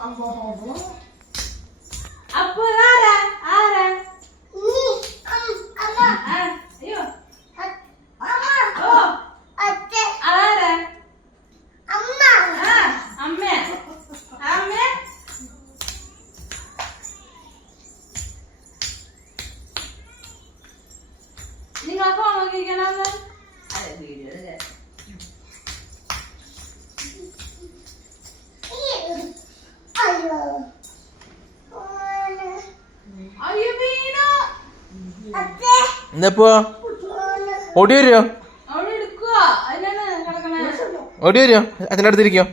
അപ്പൊ ആരാ ആരാ അയ്യോ ഓ ആരാ അമ്മ അമ്മ നിങ്ങൾ ഫോൺ നോക്കിക്കണത് അതെ വീഡിയോ എന്താ ഓടി വരുമോ അവിടെ എടുക്കുക അതിനാണ് കിടക്കണേ ഓടി വരുമോ അച്ഛൻ്റെ അടുത്തിരിക്കോ